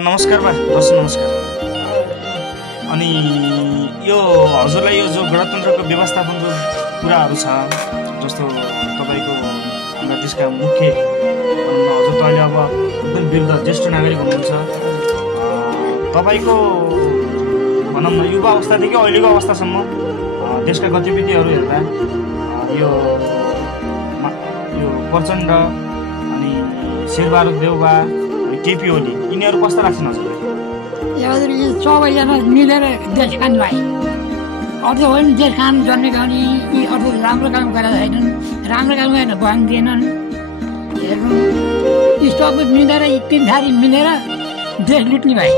नमस्कार बा दर्शक नमस्कार। अनि यो हजुरलाई यो जो गणतन्त्रको व्यवस्थापनको कुराहरू छ, जस्तो तपाईको हाम्रा देशका मुख्य हजुर त अहिले अब एकदम वृद्ध ज्येष्ठ नागरिक हुनुहुन्छ, तपाईको भनौँ न युवा अवस्थादेखि अहिलेको अवस्थासम्म देशका गतिविधिहरू हेर्दा यो प्रचण्ड अनि शेरबहादुर देउवा अनि केपी ओली यिनीहरू कस्ता लाग्छन् हजुरलाई? सबैजना मिलेर देश खानु भाइ अर्थ होइन, देश खानु जन्मेका अनि यी अर्थ राम्रो काम गरेका छैनन्, राम्रो काम गरेर बहान दिएनन्। हेर्नु यी सबै मिलेर यी तिन थरी मिलेर देश लुट्ने भाइ।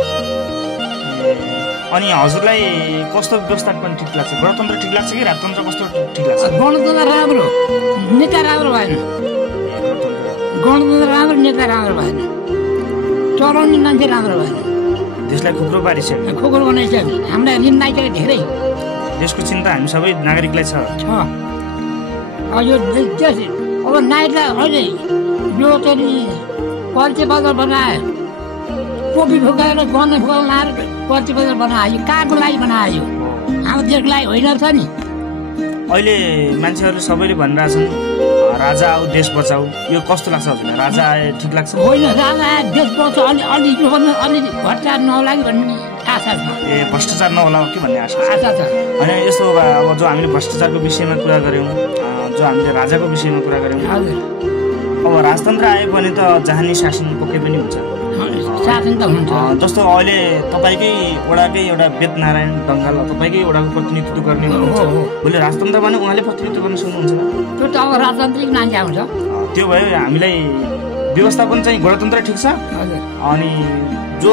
अनि हजुरलाई कस्तो व्यवस्थापन ठिक लाग्छ? गणतन्त्र ठिक लाग्छ कि राजतन्त्र कस्तो ठिक लाग्छ? गणतन्त्र राम्रो, नेता राम्रो भएन। गणतन्त्र राम्रो, नेता राम्रो भएन, चलाउने मान्छे राम्रो भएन। देशलाई खोक्रो पारिसक्यो, खोक्रो बनाइसक्यो। हामीलाई ऋण नाइसक्यो धेरै। देशको चिन्ता हामी सबै नागरिकलाई छ। यो देश अब नाइटलाई अहिले यो चाहिँ पर्चे बजार बनायो, कोपी फुकाएर गन्ने फुकाएर लाएर पर्चे बजार बनायो। कहाँको लागि बनायो? हाम्रो देशको लागि होइन छ नि। अहिले मान्छेहरूले सबैले भनिरहेछन् राजा आऊ देश बचाऊ, यो कस्तो लाग्छ हजुरलाई? राजा आए ठिक लाग्छ? होइन, राजा आए देश बचाऊ, अलि भ्रष्टाचार नहोला कि भन्ने आशा छ। ए भ्रष्टाचार नहोला कि भन्ने आशा छ। होइन यस्तो अब जो हामीले भ्रष्टाचारको विषयमा कुरा गऱ्यौँ, जो हामीले राजाको विषयमा कुरा गऱ्यौँ, अब राजतन्त्र आयो भने त जहानी शासन पक्कै पनि हुन्छ। शासन त हुन्छ। जस्तो अहिले तपाईँकै वडाकै एउटा वेदनारायण ढङ्गाल तपाईँकै वडाको प्रतिनिधित्व गर्ने हुनुहुन्छ, भोलि राजतन्त्र भने उहाँले प्रतिनिधित्व गर्न सक्नुहुन्छ। त्यो त अब राजतान्त्रिक मान्छे आउँछ। त्यो भयो हामीलाई व्यवस्थापन चाहिँ गणतन्त्र ठिक छ। अनि जो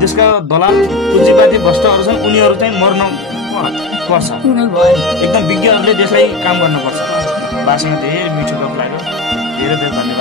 देशका दलाल पुँजीवादी भ्रष्टहरू छन् उनीहरू चाहिँ मर्न पर्छ। एकदम विज्ञहरूले देशलाई काम गर्नुपर्छ। बासँग धेरै मिठो गफ लाग्यो, धेरै धेरै धन्यवाद।